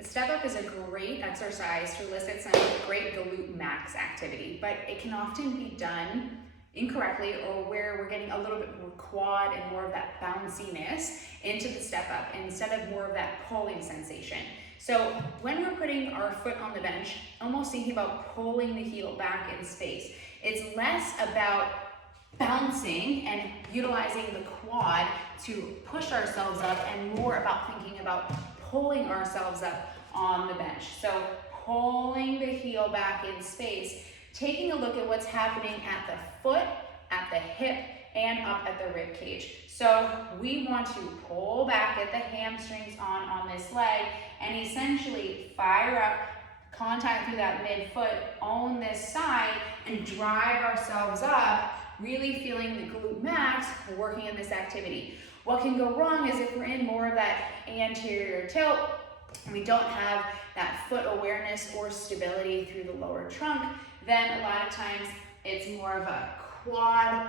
The step up is a great exercise to elicit some great glute max activity, but it can often be done incorrectly or where we're getting a little bit more quad and more of that bounciness into the step up instead of more of that pulling sensation. So when we're putting our foot on the bench, almost thinking about pulling the heel back in space, it's less about bouncing and utilizing the quad to push ourselves up and more about thinking about pulling ourselves up on the bench. So pulling the heel back in space, taking a look at what's happening at the foot, at the hip, and up at the rib cage. So we want to pull back, get the hamstrings on this leg, and essentially fire up, contact through that midfoot, own this side, and drive ourselves up, really feeling the glute max working in this activity. What can go wrong is if we're in more of that anterior tilt, and we don't have that foot awareness or stability through the lower trunk, then a lot of times it's more of a quad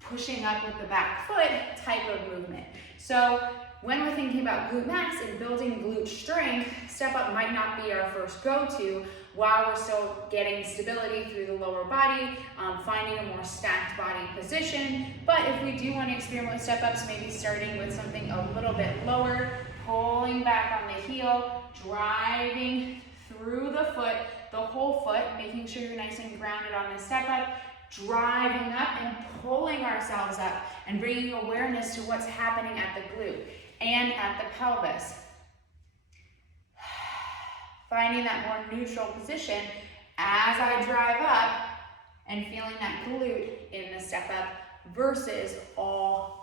pushing up with the back foot type of movement. So when we're thinking about glute max and building glute strength, step up might not be our first go-to while we're still getting stability through the lower body, finding a more stacked body position. But if we do want to experiment with step ups, maybe starting with something a little bit lower, pulling back on the heel, driving through the foot, the whole foot, making sure you're nice and grounded on the step up, driving up and pulling ourselves up and bringing awareness to what's happening at the glute and at the pelvis. Finding that more neutral position as I drive up and feeling that glute in the step up versus all